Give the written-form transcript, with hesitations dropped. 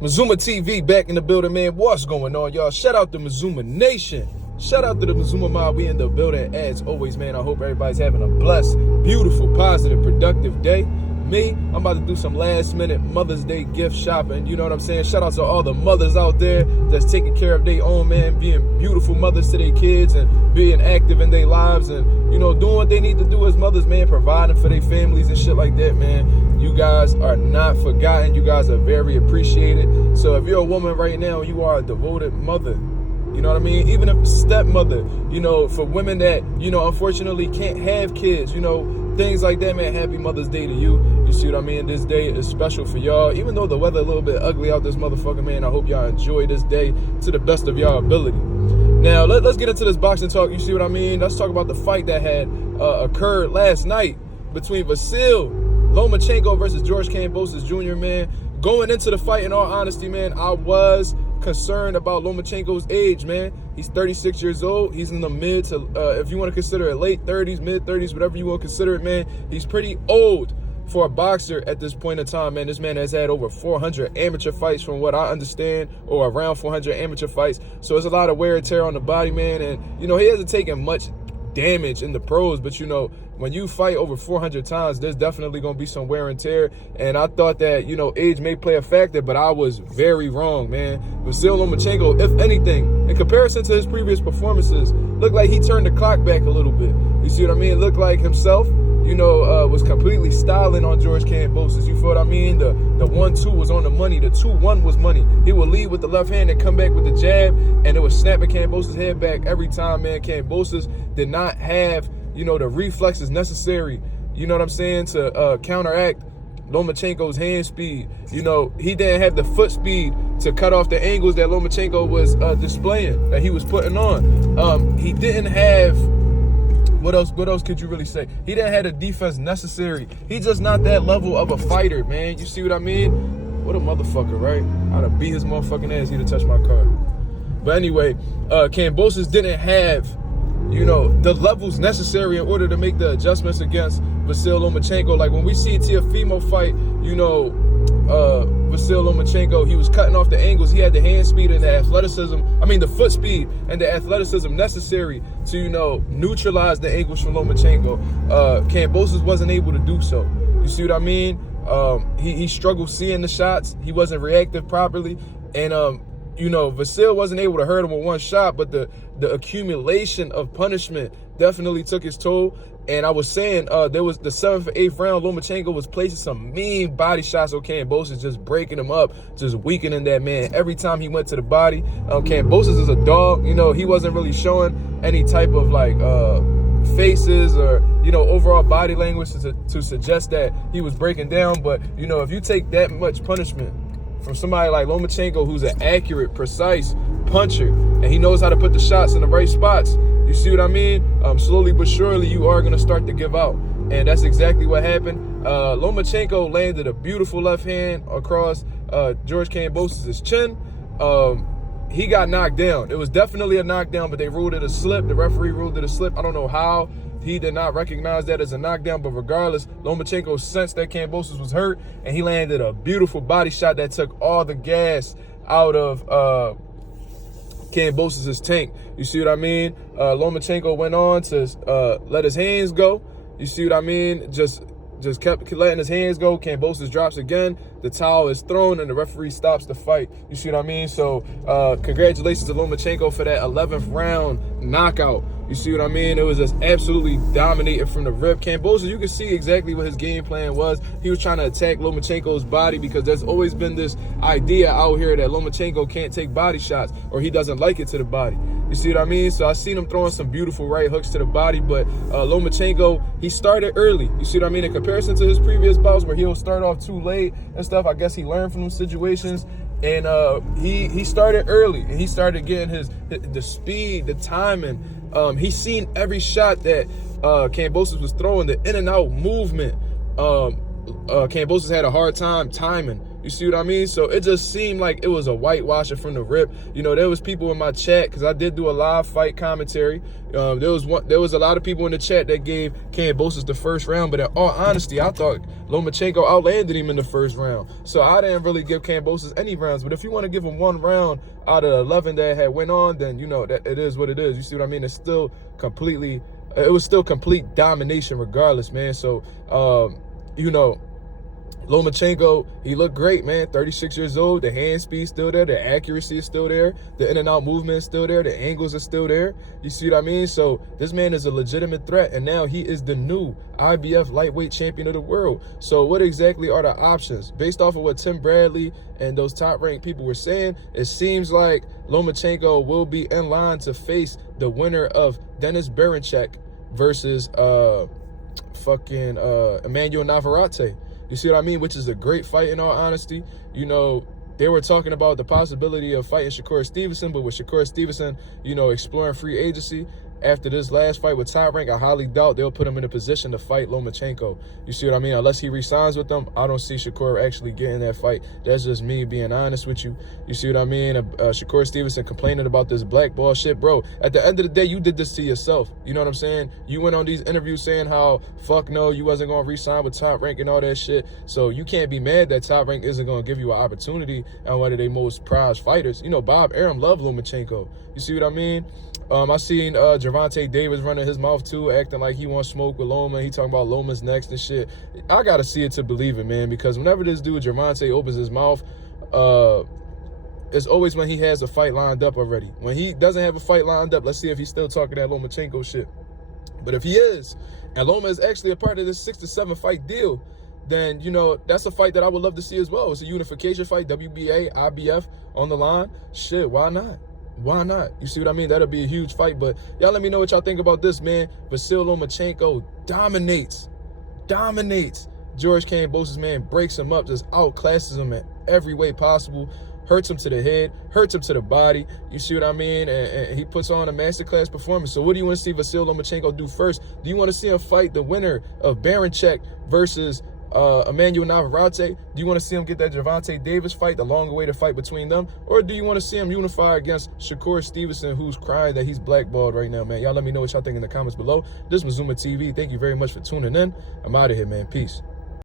Mazuma TV back in the building, man. What's going on, y'all? Shout out to Mazuma Nation. Shout out to the Mazuma Mob. We in the building as always, man. I hope everybody's having a blessed, beautiful, positive, productive day. Me, I'm about to do some last minute Mother's Day gift shopping. You know what I'm saying? Shout out to all the mothers out there that's taking care of their own, man, being beautiful mothers to their kids and being active in their lives and, you know, doing what they need to do as mothers, man, providing for their families and shit like that, man. You guys are not forgotten. You guys are very appreciated. So if you're a woman right now, you are a devoted mother. You know what I mean? Even a stepmother, you know, for women that, you know, unfortunately can't have kids, you know, things like that, man. Happy Mother's Day to you. You see what I mean? This day is special for y'all. Even though the weather a little bit ugly out this motherfucker, man, I hope y'all enjoy this day to the best of y'all ability. Now, let's get into this boxing talk. You see what I mean? Let's talk about the fight that had occurred last night between Vasyl, Lomachenko versus George Kambosos Jr., man. Going into the fight, in all honesty, man, I was concerned about Lomachenko's age, man. He's 36 years old. He's in the mid to, if you want to consider it, late 30s, mid 30s, whatever you want to consider it, man. He's pretty old for a boxer at this point in time, man. This man has had over 400 amateur fights from what I understand, or around 400 amateur fights. So it's a lot of wear and tear on the body, man. And, you know, he hasn't taken much damage in the pros, but, you know, when you fight over 400 times, there's definitely going to be some wear and tear. And I thought that, you know, age may play a factor, but I was very wrong, man. Vasyl Lomachenko, if anything, in comparison to his previous performances, looked like he turned the clock back a little bit. You see what I mean? Looked like himself, you know, was completely styling on George Kambosos. You feel what I mean? The 1-2 was on the money. The 2-1 was money. He would lead with the left hand and come back with the jab, and it was snapping Kambosos' head back every time, man. Kambosos did not have, you know, the reflexes necessary, you know what I'm saying, to counteract Lomachenko's hand speed. You know, he didn't have the foot speed to cut off the angles that Lomachenko was displaying, that he was putting on. He didn't have, what else could you really say? He didn't have the defense necessary. He's just not that level of a fighter, man. You see what I mean? What a motherfucker, right? I'd have beat his motherfucking ass. He'd have touched my car. But anyway, Kambosos didn't have, you know, the levels necessary in order to make the adjustments against Vasyl Lomachenko. Like when we see Teofimo fight, you know, Vasyl Lomachenko, he was cutting off the angles. He had the hand speed and the athleticism, the foot speed and the athleticism necessary to, you know, neutralize the angles from Lomachenko. Kambosos wasn't able to do so. You see what I mean? He struggled seeing the shots. He wasn't reactive properly. And, you know, Vasyl wasn't able to hurt him with one shot, but the accumulation of punishment definitely took its toll. And I was saying, there was the 7th or 8th round, Lomachenko was placing some mean body shots on Kambosos, just breaking him up, just weakening that man every time he went to the body. Kambosos is a dog. You know, he wasn't really showing any type of, like, faces or, you know, overall body language to suggest that he was breaking down. But, you know, if you take that much punishment from somebody like Lomachenko, who's an accurate, precise puncher, and he knows how to put the shots in the right spots, you see what I mean? Slowly but surely, you are going to start to give out. And that's exactly what happened. Lomachenko landed a beautiful left hand across George Kambosos' chin. He got knocked down. It was definitely a knockdown, but they ruled it a slip. The referee ruled it a slip. I don't know how he did not recognize that as a knockdown, but regardless, Lomachenko sensed that Kambosos was hurt, and he landed a beautiful body shot that took all the gas out of Kambosos' tank. You see what I mean? Lomachenko went on to let his hands go. You see what I mean? Just kept letting his hands go. Kambosos drops again. The towel is thrown, and the referee stops the fight. You see what I mean? So, congratulations to Lomachenko for that 11th round knockout. You see what I mean? It was just absolutely dominating from the rip. Kambosos, you can see exactly what his game plan was. He was trying to attack Lomachenko's body because there's always been this idea out here that Lomachenko can't take body shots or he doesn't like it to the body. You see what I mean? So I seen him throwing some beautiful right hooks to the body, but Lomachenko, he started early. You see what I mean? In comparison to his previous bouts where he'll start off too late and stuff, I guess he learned from those situations. And he started early, and he started getting the speed, the timing. He's seen every shot that Kambosos was throwing, the in and out movement. Kambosos had a hard time timing You see what I mean? So it just seemed like it was a whitewasher from the rip. You know, there was people in my chat, because I did do a live fight commentary. There was a lot of people in the chat that gave Kambosos the first round, but in all honesty, I thought Lomachenko outlanded him in the first round. So I didn't really give Kambosos any rounds. But if you want to give him one round out of 11 that had went on, then, you know, that it is what it is. You see what I mean? It was still complete domination regardless, man. So, you know, Lomachenko, he looked great, man. 36 years old. The hand speed still there. The accuracy is still there. The in and out movement is still there. The angles are still there. You see what I mean? So this man is a legitimate threat, and now he is the new IBF lightweight champion of the world. So what exactly are the options? Based off of what Tim Bradley and those top-ranked people were saying, it seems like Lomachenko will be in line to face the winner of Denis Berinchyk versus Emmanuel Navarrete. You see what I mean? Which is a great fight in all honesty. You know, they were talking about the possibility of fighting Shakur Stevenson, but with Shakur Stevenson, you know, exploring free agency, after this last fight with Top Rank, I highly doubt they'll put him in a position to fight Lomachenko. You see what I mean? Unless he re-signs with them, I don't see Shakur actually getting that fight. That's just me being honest with you. You see what I mean? Shakur Stevenson complaining about this blackball shit. Bro, at the end of the day, you did this to yourself. You know what I'm saying? You went on these interviews saying how, fuck no, you wasn't going to re-sign with Top Rank and all that shit. So you can't be mad that Top Rank isn't going to give you an opportunity on one of their most prized fighters. You know, Bob Arum loved Lomachenko. You see what I mean? I seen Gervonta Davis running his mouth too, acting like he wants smoke with Loma. He talking about Loma's next and shit. I gotta see it to believe it, man, because whenever this dude Gervonta opens his mouth, it's always when he has a fight lined up already. When he doesn't have a fight lined up, let's see if he's still talking that Lomachenko shit. But if he is, and Loma is actually a part of this 6 to 7 fight deal, then, you know, that's a fight that I would love to see as well. It's a unification fight, WBA, IBF on the line. Shit, why not? Why not? You see what I mean? That'll be a huge fight. But y'all let me know what y'all think about this, man. Vasyl Lomachenko dominates George Kambosos, man. Breaks him up, just outclasses him in every way possible. Hurts him to the head, hurts him to the body. You see what I mean? And he puts on a masterclass performance. So what do you want to see Vasyl Lomachenko do first? Do you want to see him fight the winner of Berinchyk versus Emmanuel Navarrete? Do you want to see him get that Gervonta Davis fight, the longer way to fight between them? Or do you want to see him unify against Shakur Stevenson, who's crying that he's blackballed right now, man? Y'all let me know what y'all think in the comments below. This was Mazuma TV. Thank you very much for tuning in. I'm out of here, man. Peace.